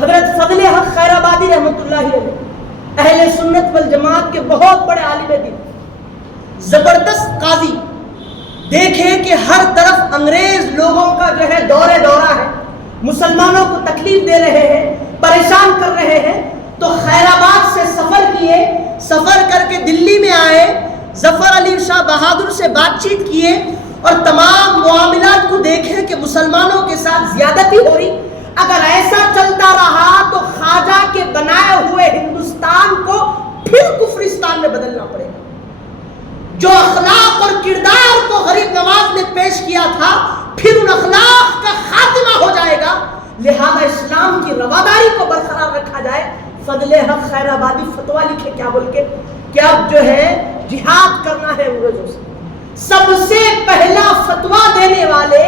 حضرت فضل حق خیر آبادی رحمۃ اللہ علیہ اہل سنت والجماعت کے بہت بڑے عالم دین، زبردست قاضی، دیکھیں کہ ہر طرف انگریز لوگوں کا جو ہے دورہ ہے، مسلمانوں کو تکلیف دے رہے ہیں، پریشان کر رہے ہیں، تو خیر آباد سے سفر کر کے دلی میں آئے، ظفر علی شاہ بہادر سے بات چیت کیے اور تمام معاملات کو دیکھیں کہ مسلمانوں کے ساتھ زیادتی ہو رہی، اگر ایسا چلتا رہا تو خواجہ کے بنائے ہوئے ہندوستان کو پھر کفرستان میں بدلنا پڑے گا۔ جو اخلاق اور کردار کو غریب نواز نے پیش کیا تھا، پھر ان اخلاق کا خاتمہ ہو جائے گا، لہذا اسلام کی رواداری کو برقرار رکھا جائے۔ فضل حق خیر آبادی فتویٰ لکھے کیا بول کے کہ اب جو ہے جہاد کرنا ہے انگریزوں سے۔ سب سے پہلا فتویٰ دینے والے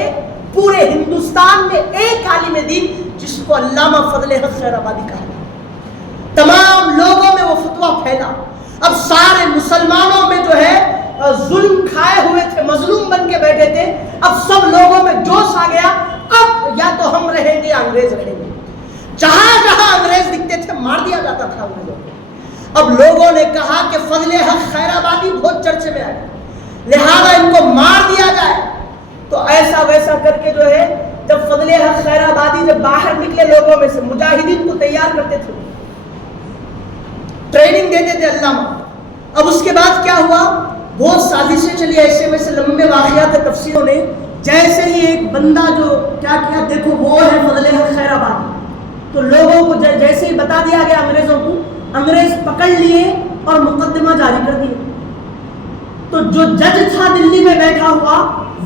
پورے ہندوستان میں ایک عالم دین جس کو علامہ فضل حق خیر آبادی کہا ہے، تمام لوگوں میں وہ فتویٰ پھیلا۔ اب سارے مسلمانوں میں جو ہے ظلم کھائے ہوئے تھے، مظلوم بن کے بیٹھے تھے، اب سب لوگوں میں جوش آ گیا، اب یا تو ہم رہیں گے یا انگریز رہیں گے۔ جہاں جہاں انگریز دکھتے تھے مار دیا جاتا تھا انگریزوں کو۔ اب لوگوں نے کہا کہ فضل حق خیر آبادی بہت چرچے میں آئے، لہذا ان کو مار دیا جائے۔ تو ایسا ویسا کر کے جو ہے جب فضل حق خیر آبادی جب باہر نکلے لوگوں میں سے، مجاہدین کو تیار کرتے تھے، ٹریننگ دیتے تھے علامہ۔ اب اس کے بعد کیا ہوا، بہت سازشیں چلی، ایسے ویسے لمبے واقعات تفسیروں نے، جیسے ہی ایک بندہ جو کیا کیا، دیکھو وہ ہے فضل حق خیر آبادی، تو لوگوں کو جیسے ہی بتا دیا گیا انگریزوں کو، انگریز پکڑ لیے اور مقدمہ جاری کر دیے۔ تو جو جج تھا دلی میں بیٹھا ہوا،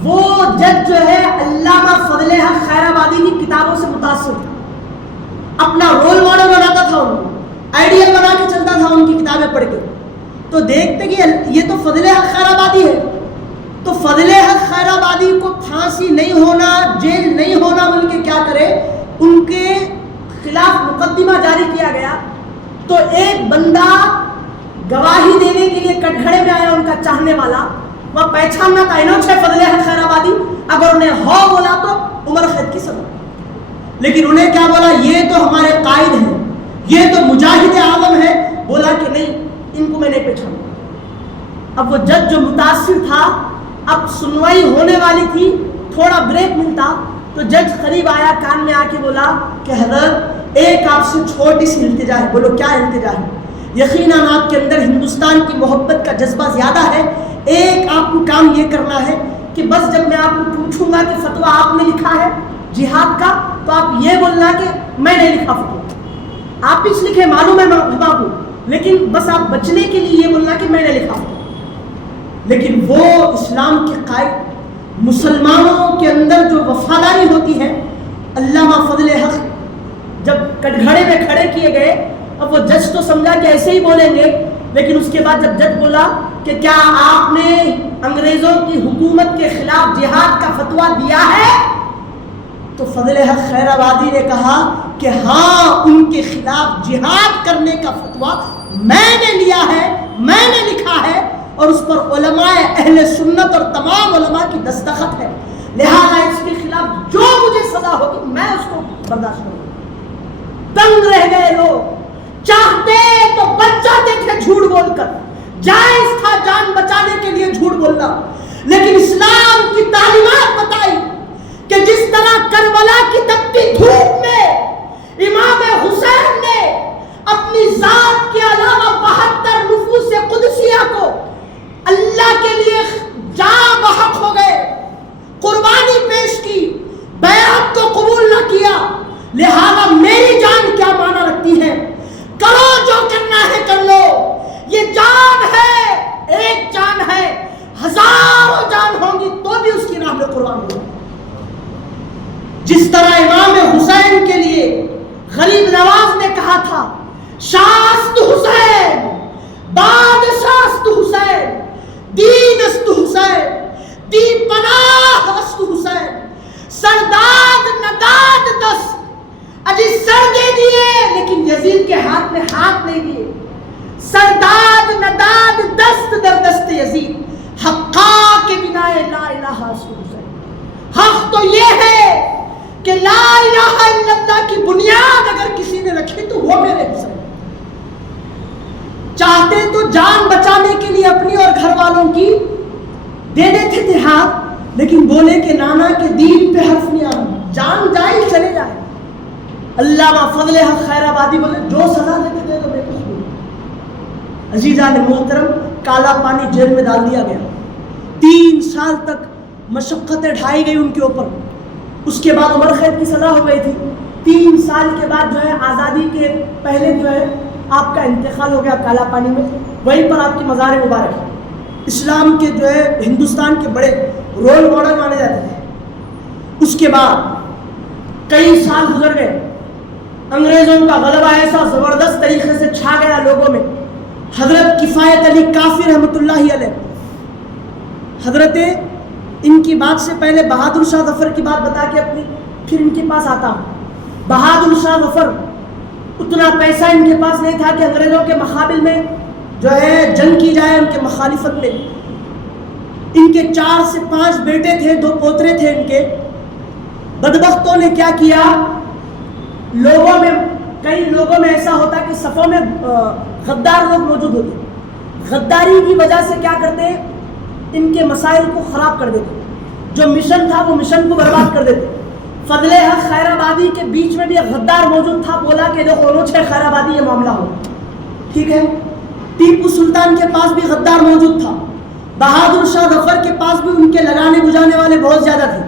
وہ جج جو ہے علامہ فضل حق خیر آبادی کی کتابوں سے متاثر تھا، اپنا رول ماڈل بناتا تھا، ان کو آئیڈیل بنا کے چلتا تھا ان کی کتابیں پڑھ کے۔ تو دیکھتے کہ یہ تو فضل حق خیر آبادی ہے، تو فضل حق خیر آبادی کو پھانسی نہیں ہونا، جیل نہیں ہونا بول کے کیا کرے، ان کے خلاف مقدمہ جاری کیا گیا۔ تو ایک بندہ گواہی دینے کے لیے کٹگھڑے میں آیا، ان کا چاہنے والا، وہ پہچاننا تھا انہوں سے فضل حق خیر آبادی، اگر انہیں ہو بولا تو عمر قید کی سزا، لیکن انہیں کیا بولا، یہ تو ہمارے قائد ہیں، یہ تو مجاہد اعظم ہے، بولا کہ نہیں ان کو میں نہیں پہچانوں۔ اب وہ جج جو متاثر تھا، اب سنوائی ہونے والی تھی، تھوڑا بریک ملتا تو جج قریب آیا، کان میں آ کے بولا کہ حضرت ایک آپ سے چھوٹی سی التجا ہے۔ بولو کیا التجا ہے؟ یقیناً آپ کے اندر ہندوستان کی محبت کا جذبہ زیادہ ہے، ایک آپ کو کام یہ کرنا ہے کہ بس جب میں آپ کو پوچھوں گا کہ فتویٰ آپ نے لکھا ہے جہاد کا، تو آپ یہ بولنا کہ میں نے لکھا فتویٰ، آپ اس لکھے معلوم ہے کو، لیکن بس آپ بچنے کے لیے یہ بولنا کہ میں نے لکھا فتویٰ۔ لیکن وہ اسلام کے قائد، مسلمانوں کے اندر جو وفاداری ہوتی ہے، علامہ فضل حق جب کٹگھڑے میں کھڑے کیے گئے، اب وہ جج تو سمجھا کہ ایسے ہی بولیں گے، لیکن اس کے بعد جب جج بولا کہ کیا آپ نے انگریزوں کی حکومت کے خلاف جہاد کا فتویٰ دیا ہے، تو فضل حق خیر آبادی نے کہا کہ ہاں ان کے خلاف جہاد کرنے کا فتویٰ میں نے لیا ہے، میں نے لکھا ہے، اور اس پر علماء اہل سنت اور تمام علماء کی دستخط ہے، لہذا اس کے خلاف جو مجھے سزا ہوگی میں اس کو برداشت کروں گا۔ تنگ رہ گئے لوگ، چاہتے تو بچ جاتے تھے جھوٹ بول کر، جائز تھا جان بچانے کے لیے جھوٹ بولنا، لیکن اسلام کی تعلیمات بتائی کہ جس طرح کربلا کی تپتی دھوپ میں امام حسین نے اپنی ذات کے علاوہ 72 نفوس قدسیہ کو اللہ کے لیے جاں بحق ہو گئے، قربانی پیش کی، بیعت کو قبول نہ کیا، لہذا میری جان کیا معنی رکھتی ہے، کرو جو کرنا ہے کر لو، یہ جان ہے، ایک جان ہے، ہزاروں جان ہوں گی تو بھی اس کی راہ میں قربان ہوگا۔ جس طرح امام حسین کے لیے غریب نواز نے کہا تھا، شاست حسین، بادشاست حسین، دین است حسین، دی پناہ است حسین، سرداد نداد دست، اجی سر دے دیے لیکن یزید کے ہاتھ میں ہاتھ نہیں دیے، سرداد نداد دست در دست یزید، حقا کے بنا لا الہ است حسین۔ حق تو یہ ہے کہ لا الہ الا اللہ کی بنیاد اگر کسی تو جان بچانے کے لیے اپنی اور گھر والوں کی دے دیتے تھے ہاتھ، لیکن بولے کہ نانا کے دین پہ حرف نہیں آنا، جان جائے چلے جائے۔ علامہ فضل حق خیر آبادی بولے جو سزا دیتے دے دو، میں کچھ نہیں۔ عزیزان محترم، کالا پانی جیل میں ڈال دیا گیا، 3 سال تک مشقتیں ڈھائی گئی ان کے اوپر۔ اس کے بعد عمر قید کی سزا ہو گئی تھی۔ 3 سال کے بعد جو ہے آزادی کے پہلے جو ہے آپ کا انتقال ہو گیا کالا پانی میں، وہیں پر آپ کی مزار مبارک ہے۔ اسلام کے جو ہے ہندوستان کے بڑے رول ماڈل مانے جاتے تھے۔ اس کے بعد کئی سال گزر گئے، انگریزوں کا غلبہ ایسا زبردست طریقے سے چھا گیا لوگوں میں۔ حضرت کفایت علی کافی رحمۃ اللہ علیہ، حضرت ان کی بات سے پہلے بہادر شاہ ظفر کی بات بتا کے اپنی پھر ان کے پاس آتا ہوں۔ بہادر شاہ ظفر، اتنا پیسہ ان کے پاس نہیں تھا کہ انگریزوں کے مقابل میں جو ہے جنگ کی جائے ان کے مخالفت میں۔ ان کے 4 سے 5 بیٹے تھے، 2 پوترے تھے ان کے۔ بدبختوں نے کیا کیا، لوگوں میں کئی لوگوں میں ایسا ہوتا کہ صفوں میں غدار لوگ موجود ہوتے، غداری کی وجہ سے کیا کرتے، ان کے مسائل کو خراب کر دیتے، جو مشن تھا وہ مشن کو برباد کر دیتے۔ فضل حق خیر آبادی کے بیچ میں بھی ایک غدار موجود تھا، بولا کہ دیکھو انوچ ہے خیر آبادی یہ معاملہ ہو، ٹھیک ہے۔ ٹیپو سلطان کے پاس بھی غدار موجود تھا، بہادر شاہ ظفر کے پاس بھی ان کے لگانے بجانے والے بہت زیادہ تھے۔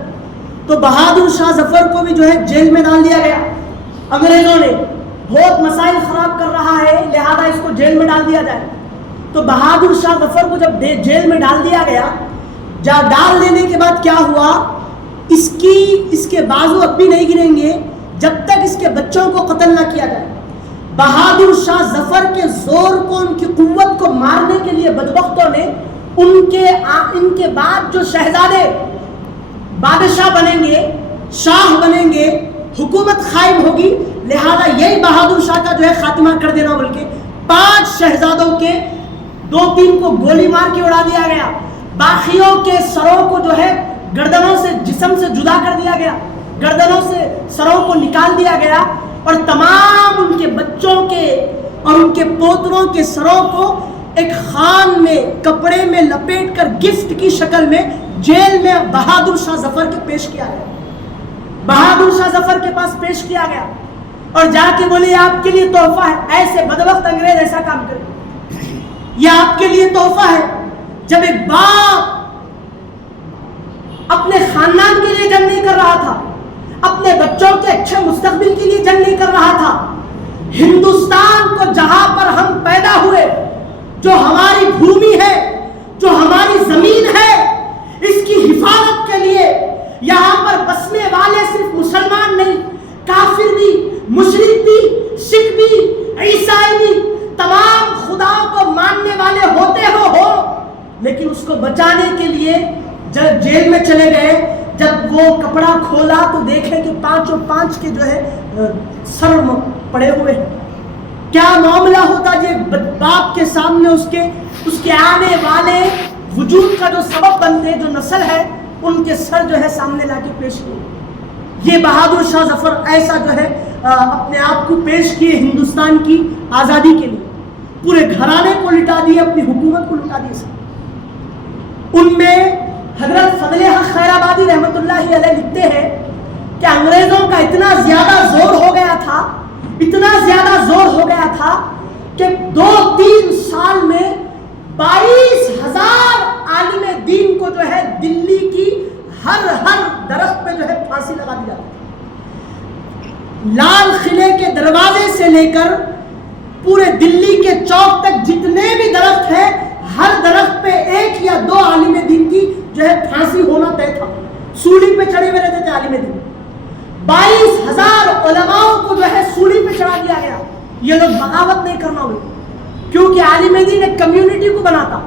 تو بہادر شاہ ظفر کو بھی جو ہے جیل میں ڈال دیا گیا۔ انگریزوں نے بہت مسائل خراب کر رہا ہے لہذا اس کو جیل میں ڈال دیا جائے۔ تو بہادر شاہ ظفر کو جب جیل میں ڈال دیا گیا، ڈال دینے کے بعد کیا ہوا، اس کے بازو اب بھی نہیں گریں گے جب تک اس کے بچوں کو قتل نہ کیا جائے۔ بہادر شاہ ظفر کے زور کو، ان کی قوت کو مارنے کے لیے بدبختوں نے ان کے بعد جو شہزادے بادشاہ بنیں گے، شاہ بنیں گے، حکومت قائم ہوگی، لہذا یہی بہادر شاہ کا جو ہے خاتمہ کر دینا بول کے 5 شہزادوں کے 2-3 کو گولی مار کے اڑا دیا گیا۔ باقیوں کے سروں کو جو ہے گردنوں سے، جسم سے جدا کر دیا گیا، گردنوں سے سروں کو نکال دیا گیا، اور تمام ان کے بچوں کے اور ان کے پوتروں کے سروں کو ایک خان میں کپڑے میں لپیٹ کر گفٹ کی شکل میں جیل میں بہادر شاہ ظفر کے پیش کیا گیا۔ بہادر شاہ ظفر کے پاس پیش کیا گیا اور جا کے بولے یہ آپ کے لیے تحفہ ہے۔ ایسے بدبخت انگریز ایسا کام کرے، یہ آپ کے لیے تحفہ ہے۔ جب ایک باپ اپنے خاندان کے لیے جنگ نہیں کر رہا تھا، اپنے بچوں کے اچھے مستقبل کے لیے جنگ نہیں کر رہا تھا، ہندوستان کو جہاں پر ہم پیدا ہوئے، جو ہماری بھومی ہے، جو ہماری زمین ہے، اس کی حفاظت کے لیے یہاں پر بسنے والے صرف مسلمان نہیں، کافر بھی، مشرک بھی، سکھ بھی، عیسائی بھی، تمام خداؤں کو ماننے والے ہوتے ہو، لیکن اس کو بچانے کے لیے جب جیل میں چلے گئے، جب وہ کپڑا کھولا تو دیکھے کہ 5 کے جو ہے سر پڑے ہوئے ہیں۔ کیا معاملہ ہوتا جب باپ کے سامنے اس کے آنے والے وجود کا جو سبب بنتے، جو نسل ہے، ان کے سر جو ہے سامنے لا کے پیش کیے۔ یہ بہادر شاہ ظفر ایسا جو ہے اپنے آپ کو پیش کیے ہندوستان کی آزادی کے لیے، پورے گھرانے کو لٹا دیے، اپنی حکومت کو لٹا دیے سب۔ ان میں حضرت فضل حق خیر آبادی رحمۃ اللہ علیہ لکھتے ہیں کہ انگریزوں کا اتنا زیادہ زور ہو گیا تھا، اتنا زیادہ زور ہو گیا تھا کہ 2-3 سال میں 22,000 عالم دین کو جو ہے دلی کی ہر درخت پہ جو ہے پھانسی لگا دی جاتی تھی۔ لال قلعے کے دروازے سے لے کر پورے دلی کے چوک تک جتنے بھی درخت ہیں، ہر درخت پہ 1 یا 2 عالم دین کی جو ہے پھانسی ہونا طے تھا۔ سولی پہ چڑھے ہوئے رہتے تھے عالم دین۔ 22,000 علماء کو جو ہے سولی پہ چڑھا دیا گیا۔ یہ لوگ بغاوت نہیں کرنا ہوئے، کیونکہ عالم دین ایک کمیونٹی کو بناتا،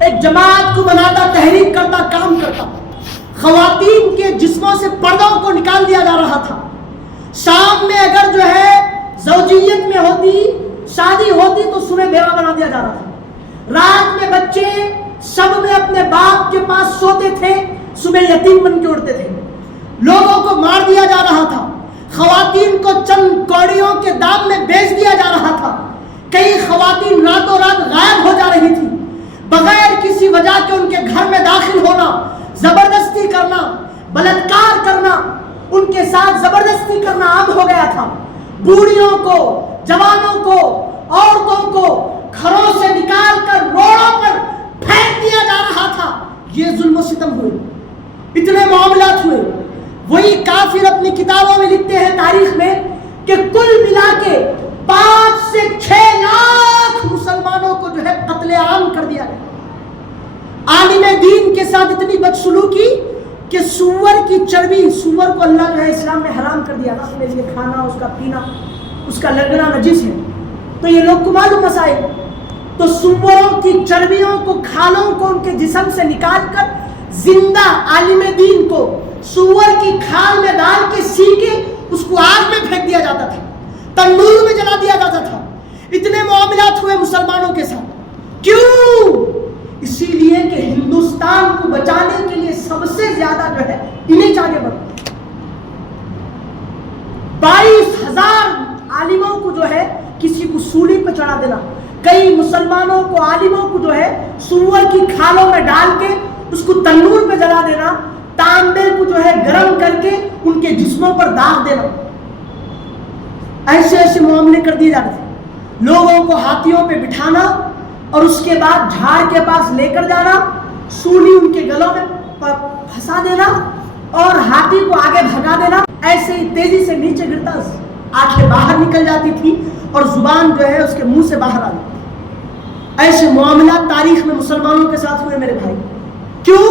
ایک جماعت کو بناتا، تحریک کرتا، کام کرتا۔ خواتین کے جسموں سے پردوں کو نکال دیا جا رہا تھا۔ شام میں اگر جو ہے زوجیت میں ہوتی، شادی ہوتی تو صبح بیوہ بنا دیا جا رہا تھا۔ رات میں بچے شب میں اپنے باپ کے پاس سوتے تھے، صبح یتیم بن کے اڑتے تھے۔ لوگوں کو مار دیا جا رہا تھا، خواتین کو چند کوڑیوں کے دام میں بیچ دیا جا رہا تھا۔ کئی خواتین راتوں رات غائب ہو جا رہی تھی، بغیر کسی وجہ کے ان کے گھر میں داخل ہونا، زبردستی کرنا، بلاತ್ಕಾರ کرنا، ان کے ساتھ زبردستی کرنا عام ہو گیا تھا۔ بوڑھیوں کو، جوانوں کو، عورتوں کو گھروں سے نکال کر روڈوں پر پھینک دیا جا رہا تھا۔ یہ ظلم و ستم ہوئے، اتنے معاملات ہوئے۔ وہی کافر اپنی کتابوں میں لکھتے ہیں تاریخ میں کہ کل ملا کے 5 سے 6 لاکھ مسلمانوں کو جو ہے قتل عام کر دیا گیا۔ عالم دین کے ساتھ اتنی بدسلوکی کہ سور کی چربی، سور کو اللہ جو ہے اسلام نے حرام کر دیا نا، اپنے لیے کھانا، اس کا پینا، اس کا لگنا نجس ہے۔ تو یہ لوگ کو معلوم مسائل، تو سوروں کی چربیوں کو، کھالوں کو ان کے جسم سے نکال کر زندہ عالم دین کو سور کی کھال میں ڈال کے سیکے اس کو آگ میں پھینک دیا جاتا تھا، تندور میں جلا دیا جاتا تھا۔ اتنے معاملات ہوئے مسلمانوں کے ساتھ۔ کیوں؟ اسی لیے کہ ہندوستان کو بچانے کے لیے سب سے زیادہ جو ہے انہیں آگے بڑھا۔ 22,000 عالموں کو جو ہے کسی کو سولی پہ چڑھا دینا، کئی مسلمانوں کو، عالموں کو جو ہے سور کی کھالوں میں ڈال کے اس کو تندور پہ جلا دینا، تانبے کو جو ہے گرم کر کے ان کے جسموں پر داغ دینا۔ ایسے ایسے معاملے کر دیے جاتے تھے۔ لوگوں کو ہاتھیوں پہ بٹھانا اور اس کے بعد جھاڑ کے پاس لے کر جانا، سولی ان کے گلوں میں پھنسا دینا اور ہاتھی کو آگے بھگا دینا۔ ایسے ہی تیزی سے نیچے گرتا، آنکھیں باہر نکل جاتی تھی اور زبان جو ہے اس کے منہ سے باہر آ جاتی۔ ایسے معاملات تاریخ میں مسلمانوں کے ساتھ ہوئے میرے بھائی۔ کیوں؟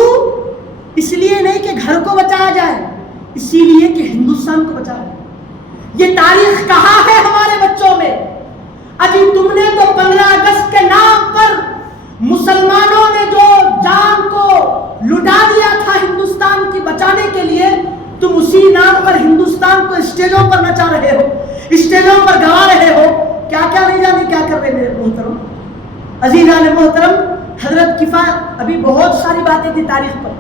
اس لیے نہیں کہ گھر کو بچایا جائے، اسی لیے کہ ہندوستان کو بچایا جائے۔ یہ تاریخ کہاں ہے ہمارے بچوں میں؟ ابھی تم نے تو 15 اگست کے نام پر مسلمانوں نے جو جان کو لٹا دیا تھا ہندوستان کی بچانے کے لیے، تم اسی نام پر ہندوستان کو اسٹیجوں پر نچا رہے ہو، اسٹیجوں پر گوا رہے ہو۔ کیا کیا نہیں جانے کیا کر رہے میرے محترم عزیزان محترم۔ حضرت کفایت، ابھی بہت ساری باتیں تھی تاریخ پر،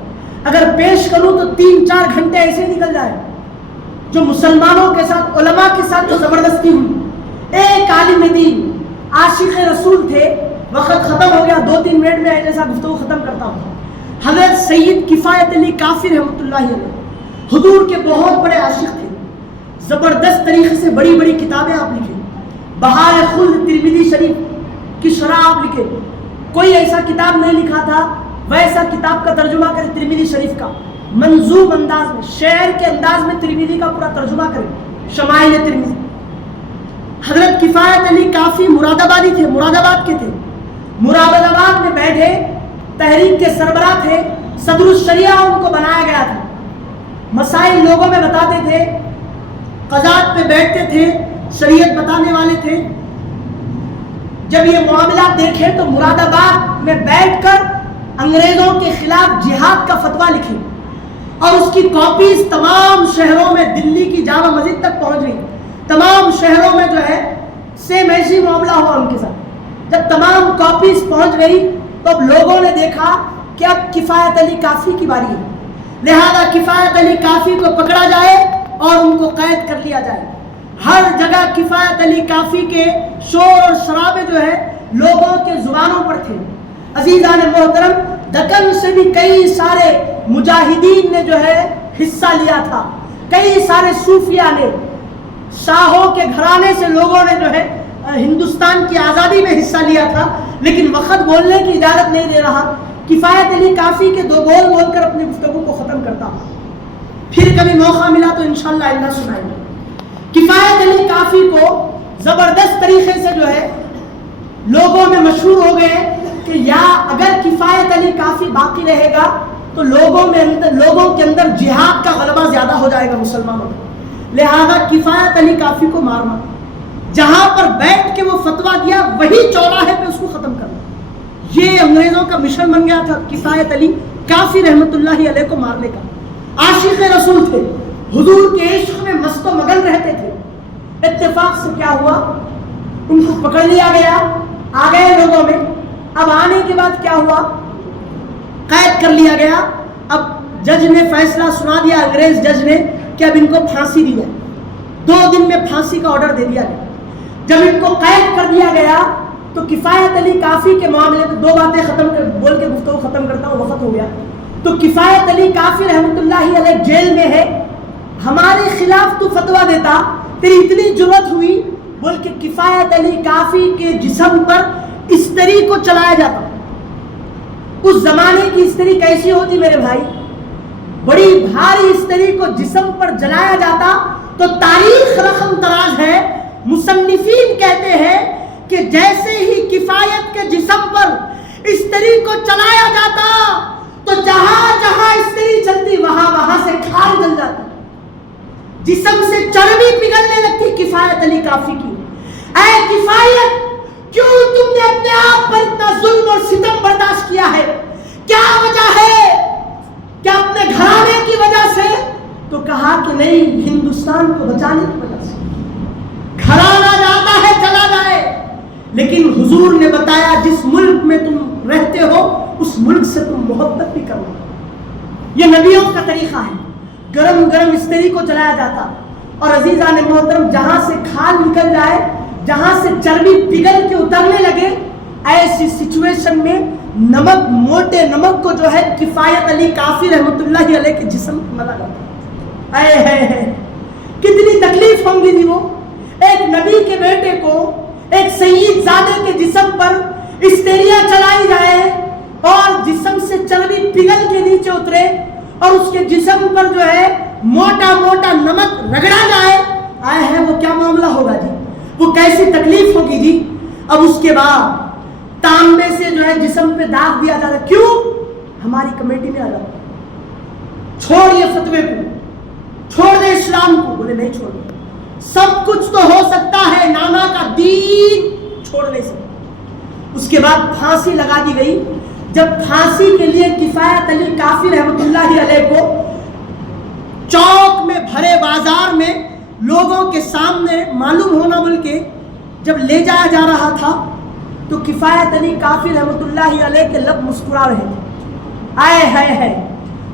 اگر پیش کروں تو 3-4 گھنٹے ایسے نکل جائے۔ جو مسلمانوں کے ساتھ، علماء کے ساتھ جو زبردستی ہوئی، ایک عالم دین عاشق رسول تھے، وقت ختم ہو گیا، 2-3 منٹ میں ایسا گفتگو ختم کرتا ہوں۔ حضرت سید کفایت علی کافی رحمۃ اللہ علیہ حضور کے بہت بڑے عاشق تھے، زبردست طریقے سے بڑی بڑی کتابیں آپ لکھے، بہار خلد ترمذی شریف کی شرح آپ لکھے، کوئی ایسا کتاب نہیں لکھا تھا ویسا کتاب کا ترجمہ کرے ترمذی شریف کا، منظوم انداز میں، شعر کے انداز میں ترمذی کا پورا ترجمہ کرے، شمائل ترمذی۔ حضرت کفایت علی کافی مراد آبادی تھے، مراد آباد کے تھے، مراد آباد میں بیٹھے، تحریک کے سربراہ تھے، صدر الشریعہ ان کو بنایا گیا تھا، مسائل لوگوں میں بتاتے تھے، قضات پہ بیٹھتے تھے، شریعت بتانے والے تھے۔ جب یہ معاملات دیکھے تو مراد آباد میں بیٹھ کر انگریزوں کے خلاف جہاد کا فتویٰ لکھے اور اس کی کاپیز تمام شہروں میں، دلی کی جامع مسجد تک پہنچ گئی، تمام شہروں میں جو ہے سیم ایسی معاملہ ہوا ان کے ساتھ۔ جب تمام کاپیز پہنچ گئی تو اب لوگوں نے دیکھا کہ اب کفایت علی کافی کی باری ہے، لہذا کفایت علی کافی کو پکڑا جائے اور ان کو قید کر لیا جائے۔ ہر جگہ کفایت علی کافی کے شور اور شرابے جو ہے لوگوں کے زبانوں پر تھے۔ عزیزان محترم، دکن سے بھی کئی سارے مجاہدین نے جو ہے حصہ لیا تھا، کئی سارے صوفیہ نے، شاہوں کے گھرانے سے لوگوں نے جو ہے ہندوستان کی آزادی میں حصہ لیا تھا، لیکن وقت بولنے کی اجازت نہیں دے رہا۔ کفایت علی کافی کے 2 بول بول کر اپنی گفتگو کو ختم کرتا ہوں، پھر کبھی موقع ملا تو انشاءاللہ اللہ سنائیں گے۔ کفایت علی کافی کو زبردست طریقے سے جو ہے لوگوں میں مشہور ہو گئے کہ یا اگر کفایت علی کافی باقی رہے گا تو لوگوں کے اندر جہاد کا غلبہ زیادہ ہو جائے گا مسلمانوں میں، لہذا کفایت علی کافی کو مارنا، جہاں پر بیٹھ کے وہ فتویٰ دیا وہی چوراہے پہ اس کو ختم کرنا، یہ انگریزوں کا مشن بن گیا تھا کفایت علی کافی رحمۃ اللہ علیہ کو مارنے کا۔ عاشق رسول تھے، حضور کے عشق میں مست و مگن رہتے تھے۔ اتفاق سے کیا ہوا، ان کو پکڑ لیا گیا، آ گئے لوگوں میں۔ اب آنے کے بعد کیا ہوا، قید کر لیا گیا۔ اب جج نے فیصلہ سنا دیا، انگریز جج نے، کہ اب ان کو پھانسی دی جائے۔ 2 دن میں پھانسی کا آرڈر دے دیا گیا۔ جب ان کو قید کر دیا گیا تو کفایت علی کافی کے معاملے میں دو باتیں بول کے گفتگو ختم کرتا ہوں، وقت ہو گیا. تو کفایت علی کافی رحمۃ اللہ علیہ جیل میں ہے، ہمارے خلاف تو فتویٰ دیتا، تیری اتنی جرأت ہوئی، بول کے کفایت علی کافی کے جسم پر استری کو چلایا جاتا. اس زمانے کی استری کیسی ہوتی میرے بھائی؟ بڑی بھاری استری کو جسم پر جلایا جاتا. تو تاریخ رقم تراز ہے، مصنفین کہتے ہیں کہ جیسے ہی کفایت کے جسم پر استری کو چلایا جاتا تو جہاں جہاں استری چلتی وہاں سے کھال جل جاتی، جسم سے چربی پگھلنے لگتی کفایت علی کافی کی. اے کفایت، کیوں تم نے اپنے آپ پر اتنا ظلم اور ستم برداشت کیا ہے؟ کیا وجہ ہے؟ کیا اپنے گھرانے کی وجہ سے؟ تو کہا کہ نہیں، ہندوستان کو بچانے کی وجہ سے. گھرانہ جاتا ہے چلا جائے، لیکن حضور نے بتایا جس ملک میں تم رہتے ہو اس ملک سے تم محبت بھی کرو. یہ نبیوں کا طریقہ ہے. گرم گرم استری کو جلایا جاتا. اور عزیزان محترم، جہاں سے کھال نکل جائے، جہاں سے چربی پگھل کے اترنے لگے، ایسی سچویشن میں نمک، موٹے نمک کو جو ہے کفایت علی کافی رحمۃ اللہ علیہ کے جسم میں ملا جاتا. کتنی تکلیف ہوں گی وہ. ایک نبی کے بیٹے کو، ایک سید زادے کے جسم پر استیریا چلائی جائے اور جسم سے چربی پگھل کے نیچے اترے اور اس کے جسم پر جو ہے موٹا موٹا نمک رگڑا جائے، وہ کیا معاملہ ہوگا جی؟ وہ کیسی تکلیف ہوگی جی؟ اب اس کے بعد تانبے سے جو ہے جسم پہ داغ دیا جاتا. کیوں؟ ہماری کمیٹی میں آ جاتا، چھوڑ یہ فتوے کو، چھوڑ دے اسلام کو. بولے نہیں چھوڑ دے، سب کچھ تو ہو سکتا ہے، نانا کا دین چھوڑ نہیں سکتا. اس کے بعد پھانسی لگا دی گئی. جب پھانسی کے لیے کفایت علی کافی رحمۃ اللہ علیہ کو چوک میں بھرے بازار میں لوگوں کے سامنے معلوم ہونا بول کے جب لے جایا جا رہا تھا تو کفایت علی کافی رحمۃ اللہ علیہ کے لب مسکرا رہے تھے.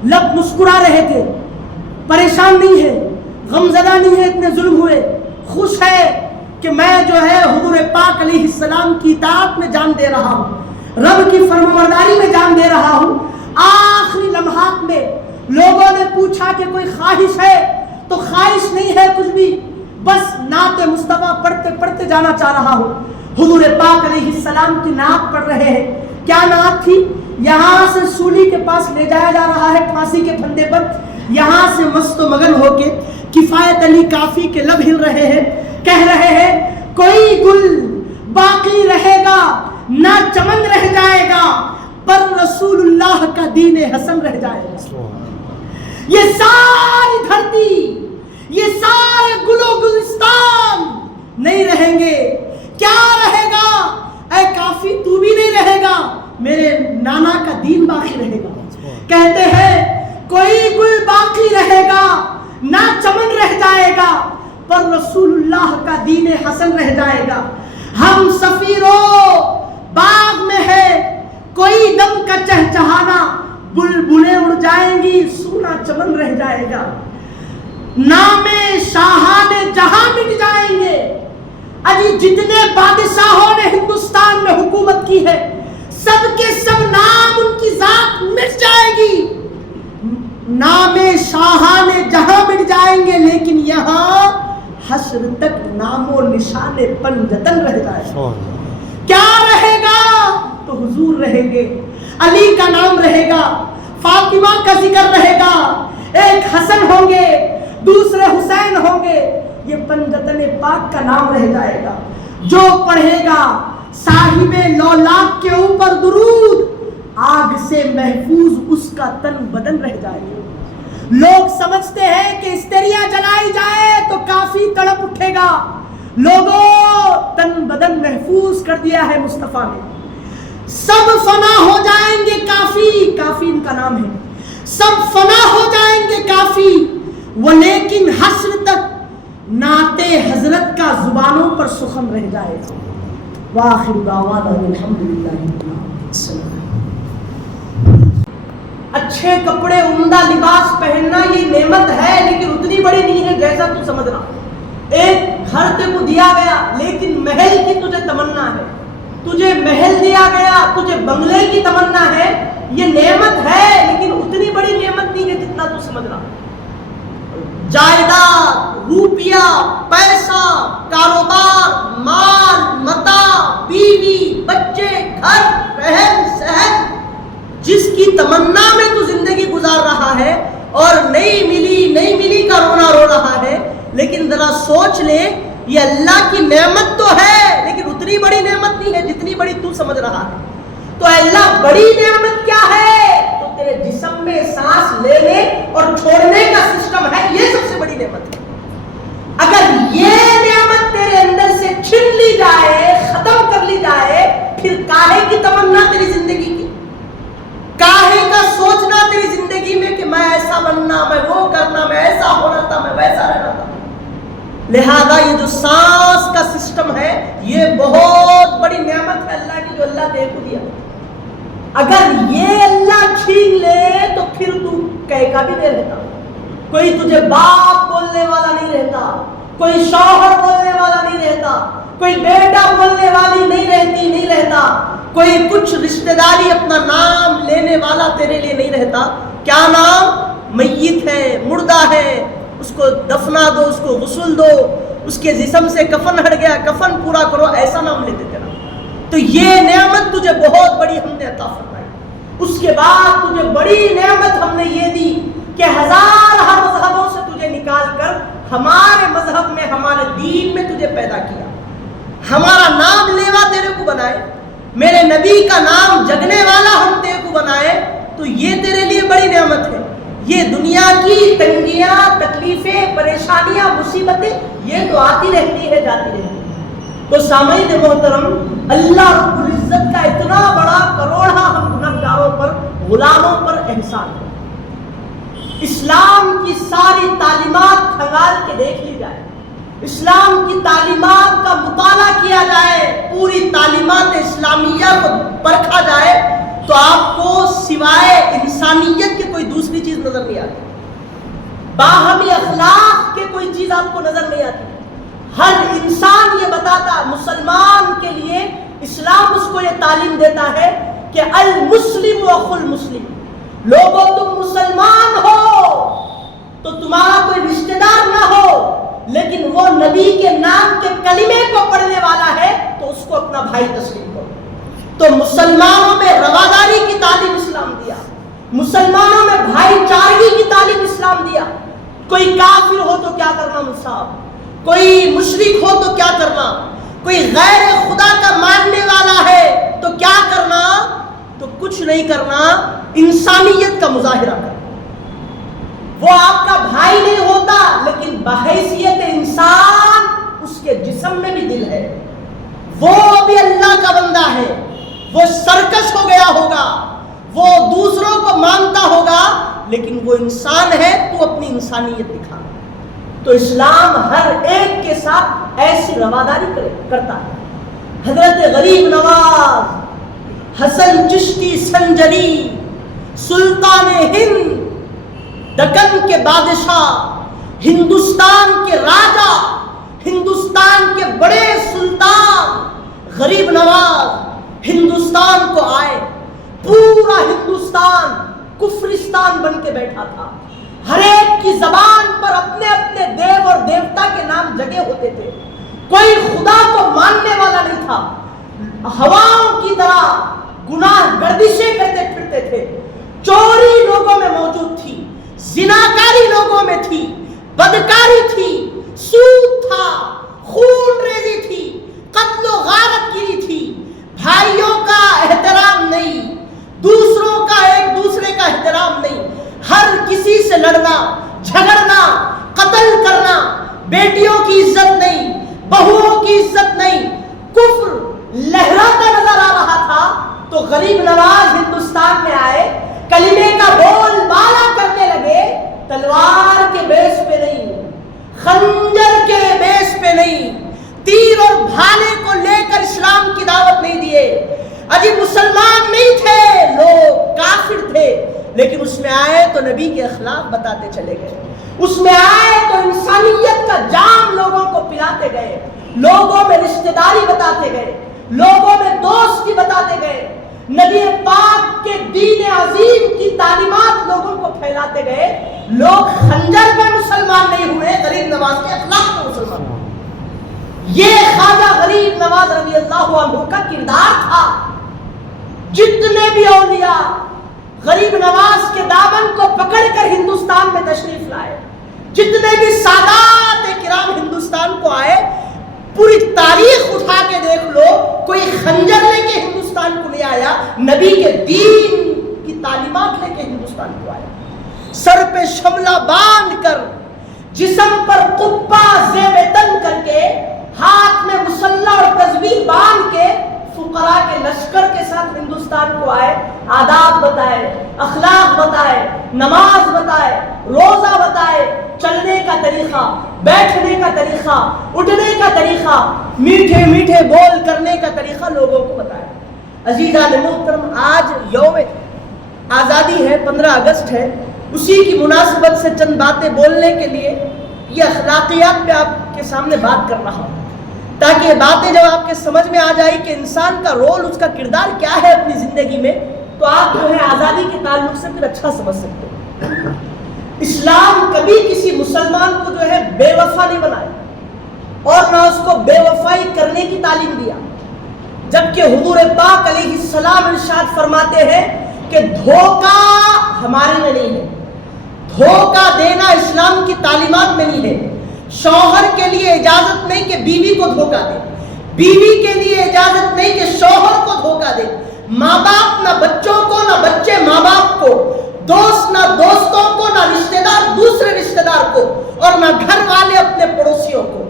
لب مسکرا رہے تھے، پریشان نہیں ہے، غمزدہ نہیں ہے، اتنے ظلم ہوئے، خوش ہے کہ میں جو ہے حضور پاک علیہ السلام کی اطاعت میں جان دے رہا ہوں، رب کی فرمانبرداری میں جان دے رہا ہوں. آخری لمحات میں لوگوں نے پوچھا کہ کوئی خواہش ہے؟ تو خواہش نہیں ہے کچھ بھی، بس نعت مصطفیٰ پڑھتے پڑھتے جانا چاہ رہا ہوں. حضور پاک علیہ السلام کی نعت پڑھ رہے ہیں. کیا نعت تھی؟ یہاں سے سولی کے پاس لے جایا جا رہا ہے پھانسی کے پھندے پر، یہاں سے مست و مگن ہو کے کفایت علی کافی کے لب ہل رہے ہیں، کہہ رہے ہیں کوئی گل باقی رہے گا نہ چمن رہ جائے گا، پر رسول اللہ کا دین حسن رہ جائے گا. یہ ساری دھرتی، یہ سارے گل و گلستان نہیں رہیں گے. کیا رہے گا؟ اے کافی تو بھی نہیں رہے گا، میرے نانا کا دین باقی رہے گا. کہتے ہیں کوئی گل باقی رہے گا نہ چمن رہ جائے گا، پر رسول اللہ کا دین حسن رہ جائے گا. ہم سفیروں باغ میں ہے کوئی دم کا چہچہانا، بلبلیں اڑ جائیں گی سونا چمن رہ جائے گا. نام شاہان جہاں مٹ جائیں گے. اجی جتنے بادشاہوں نے ہندوستان میں حکومت کی ہے سب کے سب نام ان کی ذات مٹ جائے گی. نام شاہان جہاں مٹ جائیں گے، لیکن یہاں حشر تک نام و نشان پنجتن رہ جائے گا. کیا رہے گا؟ تو حضور رہیں گے، علی کا نام رہے گا، فاطمہ کا ذکر رہے گا، ایک حسن ہوں گے، دوسرے حسین ہوں گے. یہ پنجتن پاک کا نام رہ جائے گا. جو پڑھے گا صاحب لولاک کے اوپر درود، آگ سے محفوظ اس کا تن بدن رہ جائے گا. لوگ سمجھتے ہیں کہ استریا جلائی جائے تو کافی تڑپ اٹھے گا. لوگوں، تن بدن محفوظ کر دیا ہے مصطفیٰ نے. سب فنا ہو جائیں گے، کافی ان کا نام ہے. سب فنا ہو جائیں گے کافی، وہ لیکن حشر تک نعت حضرت کا زبانوں پر سخن رہ جائے گا. وآخر دعوانا الحمدللہ. اچھے کپڑے، عمدہ لباس پہننا یہ نعمت ہے، لیکن اتنی بڑی نہیں ہے جیسا تو سمجھ رہا. ایک گھر تے کو دیا گیا لیکن محل کی تجھے تمنا ہے، تجھے محل دیا گیا، تجھے بنگلے کی تمنا ہے، یہ نعمت ہے لیکن اتنی بڑی نعمت نہیں ہے جتنا تو سمجھ رہا۔ جائیداد، روپیہ، پیسہ، کاروبار، مال، متاع، بیوی، بچے، گھر، رہن سہن، جس کی تمنا میں تو زندگی گزار رہا ہے اور نہیں ملی کا رونا رو رہا ہے، لیکن ذرا سوچ لے یہ اللہ کی نعمت تو ہے لیکن اتنی بڑی نعمت نہیں ہے جتنی بڑی تو سمجھ رہا ہے۔ تو اللہ بڑی نعمت کیا ہے؟ تو تیرے جسم میں سانس لینے اور چھوڑنے کا سسٹم ہے، یہ سب سے بڑی نعمت ہے۔ اگر یہ نعمت تیرے اندر سے چھن لی جائے، ختم کر لی جائے، پھر کاہے کی تمنا تیری زندگی کی، کاہے کا سوچنا تیری زندگی میں کہ میں ایسا بننا، میں وہ کرنا، میں ایسا ہونا تھا، میں ویسا رہنا تھا۔ لہذا یہ جو سانس کا سسٹم ہے یہ بہت بڑی نعمت ہے اللہ کی، جو اللہ دے کو دیا۔ اگر یہ اللہ چھین لے تو پھر تو کہے کا بھی نہیں رہتا، کوئی تجھے باپ بولنے والا نہیں رہتا، کوئی شوہر بولنے والا نہیں رہتا، کوئی بیٹا بولنے والی نہیں رہتا، کوئی کچھ رشتہ داری اپنا نام لینے والا تیرے لیے نہیں رہتا۔ کیا نام؟ میت ہے، مردہ ہے، اس کو دفنا دو، اس کو غسل دو، اس کے جسم سے کفن ہٹ گیا، کفن پورا کرو، ایسا نام لیتے تیرا۔ تو یہ نعمت تجھے بہت بڑی ہم نے عطا فرمائی۔ اس کے بعد تجھے بڑی نعمت ہم نے یہ دی کہ ہزار مذہبوں سے تجھے نکال کر ہمارے مذہب میں، ہمارے دین میں تجھے پیدا کیا، ہمارا نام لیوا تیرے کو بنائے، میرے نبی کا نام جگنے والا ہم تیرے کو بنائے، تو یہ تیرے لیے بڑی نعمت ہے۔ یہ دنیا کی تنگیاں، تکلیفیں، پریشانیاں، مصیبتیں یہ تو آتی رہتی ہے، جاتی رہتی ہے۔ تو سامعین محترم، اللہ رب العزت کا اتنا بڑا کروڑا ہم گنہگاروں پر، غلاموں پر احسان ہے۔ اسلام کی ساری تعلیمات کھنگال کے دیکھ لی جائے، اسلام کی تعلیمات کا مطالعہ کیا جائے، پوری تعلیمات اسلامیہ کو پرکھا جائے تو آپ کو سوائے انسانیت کے کوئی دوسری چیز نظر نہیں آتی، باہمی اخلاق کے کوئی چیز آپ کو نظر نہیں آتی۔ ہر انسان یہ بتاتا، مسلمان کے لیے اسلام اس کو یہ تعلیم دیتا ہے کہ المسلم اخو المسلم، لوگوں تم مسلمان ہو تو تمہارا کوئی رشتہ دار نہ ہو، لیکن وہ نبی کے نام کے کلمے کو پڑھنے والا ہے تو اس کو اپنا بھائی تسلیم کرو۔ تو مسلمانوں میں رواداری کی تعلیم اسلام دیا، مسلمانوں میں بھائی چارگی کی تعلیم اسلام دیا۔ کوئی کافر ہو تو کیا کرنا مصعب، کوئی مشرک ہو تو کیا کرنا، کوئی غیر خدا کا ماننے والا ہے تو کیا کرنا، تو کچھ نہیں کرنا، انسانیت کا مظاہرہ کرنا۔ وہ آپ کا بھائی نہیں ہوتا لیکن بحیثیت انسان اس کے جسم میں بھی دل ہے، وہ بھی اللہ کا بندہ ہے، وہ سرکش ہو گیا ہوگا، وہ دوسروں کو مانتا ہوگا لیکن وہ انسان ہے، تو اپنی انسانیت دکھا۔ تو اسلام ہر ایک کے ساتھ ایسی رواداری کرتا ہے۔ حضرت غریب نواز، حسن چشتی سنجری، سلطان ہند، دکن کے بادشاہ، ہندوستان کے راجہ، ہندوستان کے بڑے سلطان غریب نواز ہندوستان کو آئے۔ پورا ہندوستان کفرستان بن کے بیٹھا تھا، ہر ایک کی زبان پر اپنے اپنے دیو اور دیوتا کے نام جگے ہوتے تھے، کوئی خدا کو ماننے والا نہیں تھا، ہواؤں کی طرح گناہ گردشیں کرتے پھرتے تھے، چوری لوگوں میں موجود تھی، زناکاری لوگوں میں تھی، بدکاری تھی، سود تھا، خون ریزی تھی، قتل و غارت گیری تھی، بھائیوں کا احترام نہیں، دوسروں کا ایک دوسرے کا احترام نہیں، ہر کسی سے لڑنا، جھگڑنا، قتل کرنا، بیٹیوں کی عزت نہیں، بہوؤں کی عزت نہیں، کفر لہراتا نظر آ رہا تھا۔ تو غریب نواز ہندوستان میں آئے، کلمے کا بول بالا کرنے لگے، تلوار کے بیس پہ نہیں، خنجر کے بیس پہ نہیں، تیر اور بھالے کو لے کر اسلام کی دعوت نہیں دیے۔ اجی مسلمان نہیں تھے، لوگ کافر تھے، لیکن اس میں آئے تو نبی کے اخلاق بتاتے چلے گئے، اس میں آئے تو انسانیت کا جام لوگوں کو پلاتے گئے، لوگوں میں رشتہ داری عظیم کی تعلیمات لوگوں کو پھیلاتے گئے. لوگ خنجر میں مسلمان نہیں ہوئے، غریب نواز کے اخلاق میں مسلمان ہوئے. یہ خواجہ غریب نواز رضی اللہ عنہ کا کردار تھا. جتنے بھی اولیاء غریب نواز کے دامن کو پکڑ کر ہندوستان میں تشریف لائے، جتنے بھی سادات کرام ہندوستان کو آئے، پوری تاریخ اٹھا کے دیکھ لو، کوئی خنجر لے کے ہندوستان کو نہیں آیا، نبی کے دین کی تعلیمات لے کے ہندوستان کو آیا. سر پہ شملہ باندھ کر، جسم پر قبہ زیب تن کر کے، ہاتھ میں مسلح اور تسبیح باندھ کے فقراء کے لشکر کے ساتھ ہندوستان کو آئے. آداب بتائے، اخلاق بتائے، نماز بتائے، روزہ بتائے، چلنے کا طریقہ، بیٹھنے کا طریقہ، اٹھنے کا طریقہ، میٹھے میٹھے بول کرنے کا طریقہ لوگوں کو بتائے. عزیزان محترم، آج یوم آزادی ہے، 15 اگست ہے. اسی کی مناسبت سے چند باتیں بولنے کے لیے یہ اخلاقیات پہ آپ کے سامنے بات کر رہا ہوں، تاکہ یہ باتیں جب آپ کے سمجھ میں آ جائیں کہ انسان کا رول، اس کا کردار کیا ہے اپنی زندگی میں، تو آپ جو ہے آزادی کے تعلق سے پھر اچھا سمجھ سکتے ہیں. اسلام کبھی کسی مسلمان کو جو ہے بے وفا نہیں بنایا اور نہ اس کو بے وفائی کرنے کی تعلیم دیا. جبکہ حضور پاک علیہ السلام ارشاد فرماتے ہیں کہ دھوکہ ہمارے میں نہیں ہے، دھوکہ دینا اسلام کی تعلیمات میں نہیں ہے. شوہر کے لیے اجازت نہیں کہ بیوی کو دھوکہ دے، بیوی کے لیے اجازت نہیں کہ شوہر کو دھوکہ دے، ماں باپ نہ بچوں کو، نہ بچے ماں باپ کو، دوست نہ دوستوں کو، نہ رشتہ دار دوسرے رشتہ دار کو، اور نہ گھر والے اپنے پڑوسیوں کو.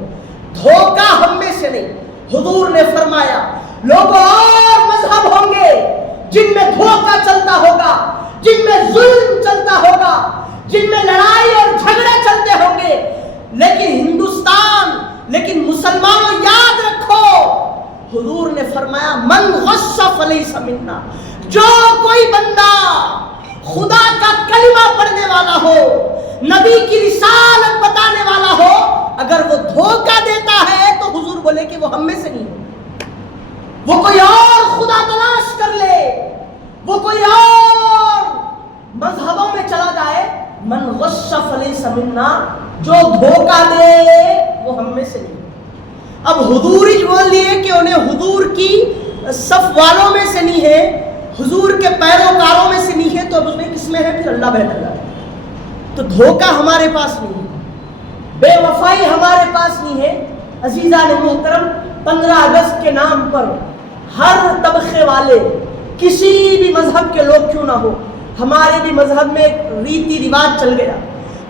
دھوکہ ہم میں سے نہیں. حضور نے فرمایا لوگوں اور مذہب ہوں گے جن میں دھوکہ چلتا ہوگا، جن میں ظلم چلتا ہوگا، جن میں لڑائی اور جھگڑے چلتے ہوں گے، لیکن مسلمانوں یاد رکھو، حضور نے فرمایا من غش فلیس منا. جو کوئی بندہ خدا کا کلمہ پڑھنے والا ہو، نبی کی رسالت بتانے والا ہو، اگر وہ دھوکہ دیتا ہے تو حضور بولے کہ وہ ہم میں سے نہیں ہے. وہ کوئی اور خدا تلاش کر لے، وہ کوئی اور مذہبوں میں چلا جائے. من غش فلیس منا، جو دھوکہ دے وہ ہم میں سے نہیں. اب حضور ہی بول دیے کہ انہیں حضور کی صف والوں میں سے نہیں ہے، حضور کے پیروکاروں میں سے نہیں ہے، تو اب اس میں کس میں ہے؟ پھر اللہ بہتر جانے. تو دھوکہ ہمارے پاس نہیں ہے، بے وفائی ہمارے پاس نہیں ہے. عزیزان محترم، 15 اگست کے نام پر ہر طبقے والے، کسی بھی مذہب کے لوگ کیوں نہ ہو، ہمارے بھی مذہب میں ایک ریتی رواج چل گیا.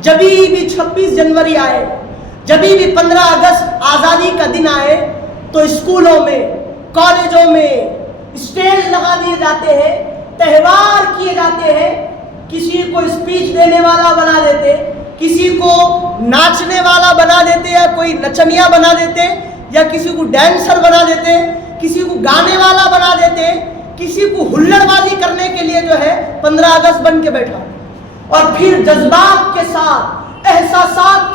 جبھی بھی 26 جنوری آئے، جبھی بھی 15 اگست آزادی کا دن آئے، تو اسکولوں میں، کالجوں میں اسٹیج لگا دیے جاتے ہیں، تہوار کیے جاتے ہیں. کسی کو اسپیچ دینے والا بنا دیتے، کسی کو ناچنے والا بنا دیتے، یا کوئی نچنیا بنا دیتے، یا کسی کو ڈانسر بنا دیتے، کسی کو گانے والا بنا دیتے، کسی کو ہلڑ بازی کرنے کے لیے جو ہے 15 اگست بن کے بیٹھا. اور پھر جذبات کے ساتھ، احساسات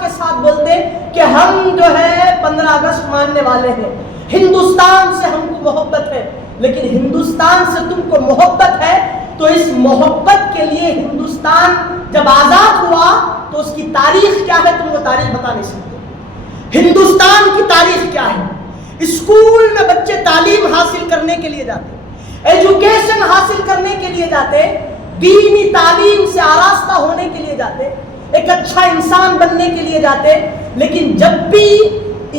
کے ساتھ بولتے کہ ہم جو ہے 15 اگست ماننے والے ہیں، ہندوستان سے ہم کو محبت ہے. لیکن ہندوستان سے تم کو محبت ہے تو اس محبت کے لیے ہندوستان جب آزاد ہوا تو اس کی تاریخ کیا ہے تم کو تاریخ بتا نہیں سکتے. ہندوستان کی تاریخ کیا ہے؟ اسکول میں بچے تعلیم حاصل کرنے کے لیے جاتے، ایجوکیشن حاصل کرنے کے لیے جاتے، دینی تعلیم سے آراستہ ہونے کے لیے جاتے، ایک اچھا انسان بننے کے لیے جاتے. لیکن جب بھی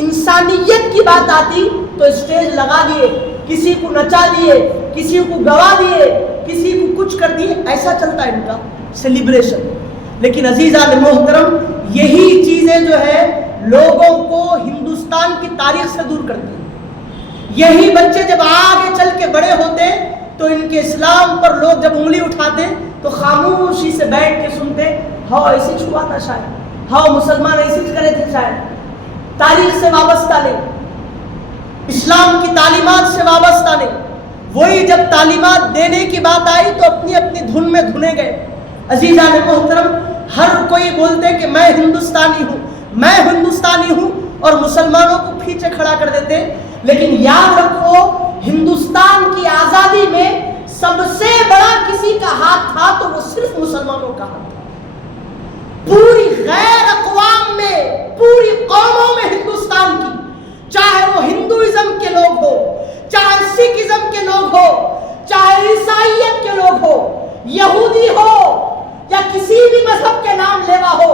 انسانیت کی بات آتی تو اسٹیج لگا دیے، کسی کو نچا دیے، کسی کو گوا دیے، کسی کو کچھ کر دیے. ایسا چلتا ہے ان کا سیلیبریشن. لیکن عزیزان محترم، یہی چیزیں جو ہے لوگوں کو ہندوستان کی تاریخ سے دور کرتی ہیں. یہی بچے جب آگے چل کے بڑے ہوتے تو ان کے اسلام پر لوگ جب انگلی اٹھاتے تو خاموشی سے بیٹھ کے سنتے، ہاں ایسی چھوا تھا شاید، ہاں مسلمان ایسی کرے تھے شاید. تاریخ سے وابستہ نہیں، اسلام کی تعلیمات سے وابستہ نہیں. وہی جب تعلیمات دینے کی بات آئی تو اپنی اپنی دھن میں دھنے گئے. عزیزان محترم، ہر کوئی بولتے کہ میں ہندوستانی ہوں، میں ہندوستانی ہوں، اور مسلمانوں کو پیچھے کھڑا کر دیتے. لیکن یاد رکھو، ہندوستان کی آزادی میں سب سے بڑا کسی کا ہاتھ تھا تو وہ صرف مسلمانوں کا ہاتھ تھا. پوری غیر اقوام میں، پوری قوموں میں ہندوستان کی، چاہے وہ ہندوازم کے لوگ ہو، چاہے سکھ ازم کے لوگ ہو، چاہے عیسائیت کے لوگ ہو، یہودی ہو یا کسی بھی مذہب کے نام لیوا ہو،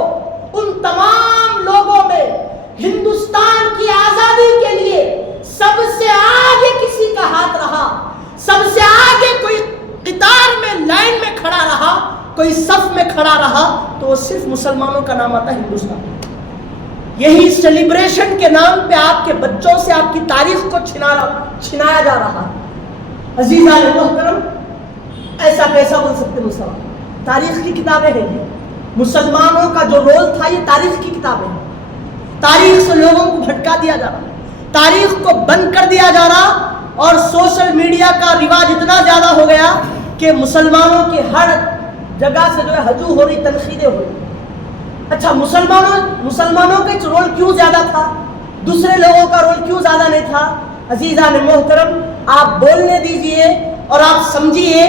ان تمام لوگوں میں ہندوستان کی آزادی کے لیے سب سے آگے کسی کا ہاتھ رہا، سب سے آگے کوئی قطار میں، لائن میں کھڑا رہا، کوئی صف میں کھڑا رہا، تو وہ صرف مسلمانوں کا نام آتا ہے، ہندوستان. یہی سیلیبریشن کے نام پہ آپ کے بچوں سے آپ کی تاریخ کو چھنایا جا رہا ہے. عزیزان محترم، ایسا کیسا بول سکتے مسلمان؟ تاریخ کی کتابیں ہیں یہ. مسلمانوں کا جو رول تھا یہ تاریخ کی کتابیں ہیں. تاریخ سے لوگوں کو بھٹکا دیا جا رہا، تاریخ کو بند کر دیا جا رہا، اور سوشل میڈیا کا رواج اتنا زیادہ ہو گیا کہ مسلمانوں کی ہر جگہ سے جو ہے ہجو ہو رہی، تنقیدیں ہو رہی. اچھا، مسلمانوں کا رول کیوں زیادہ تھا، دوسرے لوگوں کا رول کیوں زیادہ نہیں تھا؟ عزیزان محترم، آپ بولنے دیجئے اور آپ سمجھیے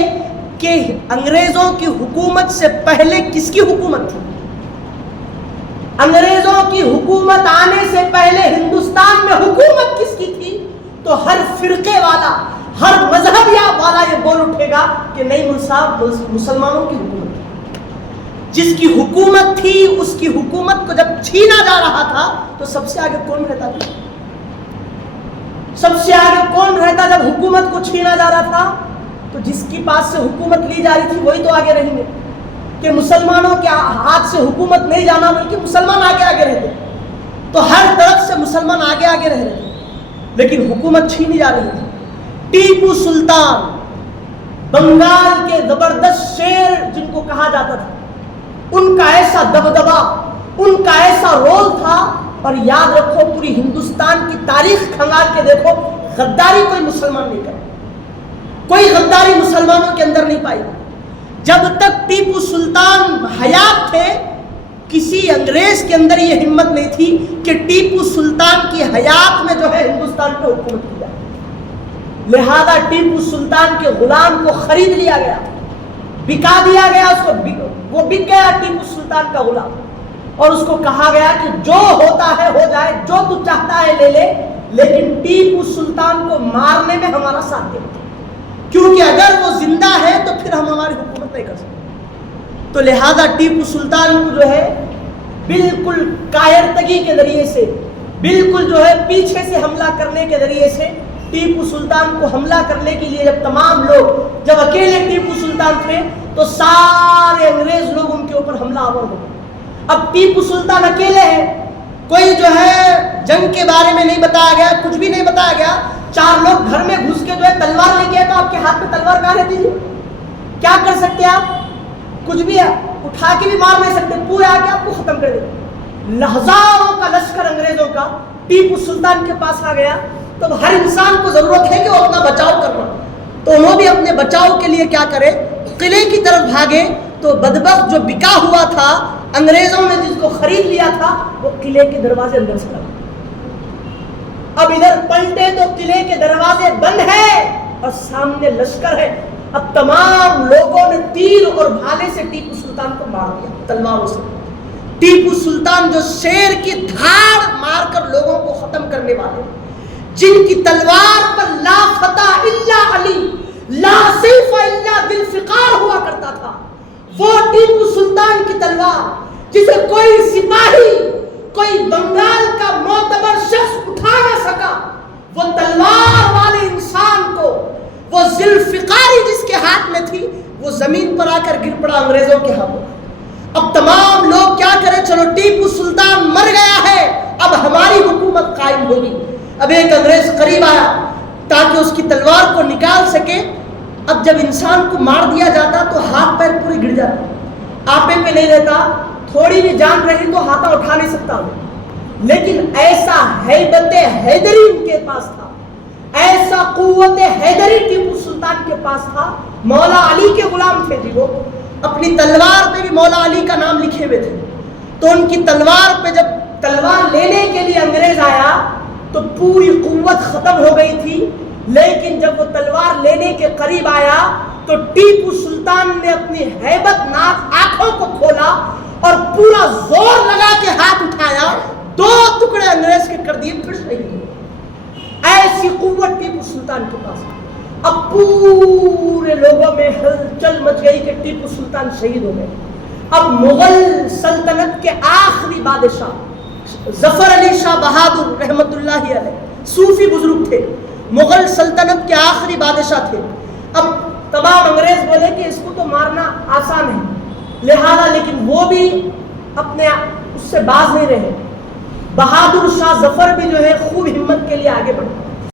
کہ انگریزوں کی حکومت سے پہلے کس کی حکومت تھی؟ انگریزوں کی حکومت آنے سے پہلے ہندوستان میں حکومت کس کی تھی؟ تو ہر فرقے والا، ہر مذہب یا والا یہ بول اٹھے گا کہ نہیں مول صاحب، مسلمانوں کی حکومت تھی. جس کی حکومت تھی اس کی حکومت کو جب چھینا جا رہا تھا تو سب سے آگے کون رہتا تھا؟ سب سے آگے کون رہتا جب حکومت کو چھینا جا رہا تھا؟ تو جس کی پاس سے حکومت لی جا رہی تھی وہی تو آگے رہیں گے. کہ مسلمانوں کے ہاتھ سے حکومت نہیں جانا بلکہ مسلمان آگے آگے رہتے، تو ہر طرف سے مسلمان آگے آگے رہ رہے تھے، لیکن حکومت چھینی جا رہی تھی. ٹیپو سلطان، بنگال کے زبردست شیر جن کو کہا جاتا تھا، ان کا ایسا دبدبا، ان کا ایسا رول تھا. اور یاد رکھو، پوری ہندوستان کی تاریخ کھنگال کے دیکھو، غداری کوئی مسلمان نہیں کرے، کوئی غداری مسلمانوں کے اندر نہیں پائی. جب تک ٹیپو سلطان حیات تھے، کسی انگریز کے اندر یہ ہمت نہیں تھی کہ ٹیپو سلطان کی حیات میں جو ہے ہندوستان پہ حکومت کی جائے. لہذا ٹیپو سلطان کے غلام کو خرید لیا گیا، بکا دیا گیا اس کو، وہ بک گیا ٹیپو سلطان کا غلام، اور اس کو کہا گیا کہ جو ہوتا ہے ہو جائے، جو تو چاہتا ہے لے لے، لیکن ٹیپو سلطان کو مارنے میں ہمارا ساتھ دے، کیونکہ اگر وہ زندہ ہے تو پھر ہم ہماری حکومت نہیں کر سکتے. تو لہذا ٹیپو سلطان کو جو ہے بالکل کائرتگی کے ذریعے سے، بالکل جو ہے پیچھے سے حملہ کرنے کے ذریعے سے، ٹیپو سلطان کو حملہ کرنے کے لیے جب تمام لوگ، جب اکیلے ٹیپو سلطان تھے تو سارے انگریز لوگ ان کے اوپر حملہ آور ہو گئے. اب ٹیپو سلطان اکیلے ہیں، کوئی جو ہے جنگ کے بارے میں نہیں بتایا گیا، کچھ بھی نہیں بتایا گیا. 4 لوگ گھر میں گھس کے جو ہے تلوار لے کے آئے، تو آپ کے ہاتھ میں تلوار کہاں رہتی تھی؟ کیا کر سکتے آپ؟ کچھ بھی اٹھا کے بھی مار نہیں سکتے، پورے آ کے آپ کو ختم کر دیں. ہزاروں کا لشکر انگریزوں کا ٹیپو سلطان کے پاس آ گیا. تو ہر انسان کو ضرورت ہے کہ وہ اپنا بچاؤ کرنا، تو انہوں بھی اپنے بچاؤ کے لیے کیا کرے، قلعے کی طرف بھاگے. تو بدبخت جو بکا ہوا تھا، انگریزوں نے جس کو خرید لیا تھا، وہ قلعے کے دروازے اندر سے لگا. اب ادھر پلٹے تو قلعے کے دروازے بند ہیں اور سامنے لشکر ہے. اب تمام لوگوں نے تیر اور بھالے سے ٹیپو سلطان کو مار دیا، تلواروں سے. ٹیپو سلطان جو شیر کی دھاڑ مار کر لوگوں کو ختم کرنے والے، جن کی تلوار پر لا فتح الا علی، لا سیف الا ذوالفقار ہوا کرتا تھا، وہ ٹیپو سلطان کی تلوار جسے کوئی سپاہی، کوئی بنگال کا معتبر شخص اٹھا نہ سکا، وہ تلوار والے انسان کو، وہ ذوالفقاری جس کے ہاتھ میں تھی، وہ زمین پر آ کر گر پڑا انگریزوں کے ہاتھوں. اب تمام لوگ کیا کریں، چلو ٹیپو سلطان مر گیا ہے، اب ہماری حکومت قائم ہوگی. اب ایک انگریز قریب آیا تاکہ اس کی تلوار کو نکال سکے. اب جب انسان کو مار دیا جاتا تو ہاتھ پیر پورے گر جاتے، آپے پہ نہیں رہتا، تھوڑی بھی جان رہی تو ہاتھا اٹھا نہیں سکتا. لیکن ایسا ہیبت حیدری ان کے پاس تھا، ایسا قوت حیدری ٹیپو سلطان کے پاس تھا. مولا علی کے غلام تھے جی، وہ اپنی تلوار پہ بھی مولا علی کا نام لکھے ہوئے تھے. تو ان کی تلوار پہ جب تلوار لینے کے لیے انگریز آیا تو پوری قوت ختم ہو گئی تھی. لیکن جب وہ تلوار لینے کے قریب آیا تو ٹیپو سلطان نے اپنی ہیبت ناک آنکھوں کو کھولا اور پورا زور لگا کے ہاتھ اٹھایا، 2 ٹکڑے انگریز کے کر دیے، پھر شہید ہوئے۔ ایسی قوت ٹیپو سلطان کے پاس۔ اب پورے لوگوں میں ہلچل مچ گئی کہ ٹیپو سلطان شہید ہو گئے۔ اب مغل سلطنت کے آخری بادشاہ ظفر علی شاہ بہادر رحمت اللہ علیہ، صوفی بزرگ تھے، مغل سلطنت کے آخری بادشاہ تھے۔ اب تمام انگریز بولے کہ اس کو تو مارنا آسان ہے، لہذا لیکن وہ بھی اپنے اس سے باز نہیں رہے۔ بہادر شاہ ظفر بھی جو ہے خوب ہمت کے لیے آگے بڑھے۔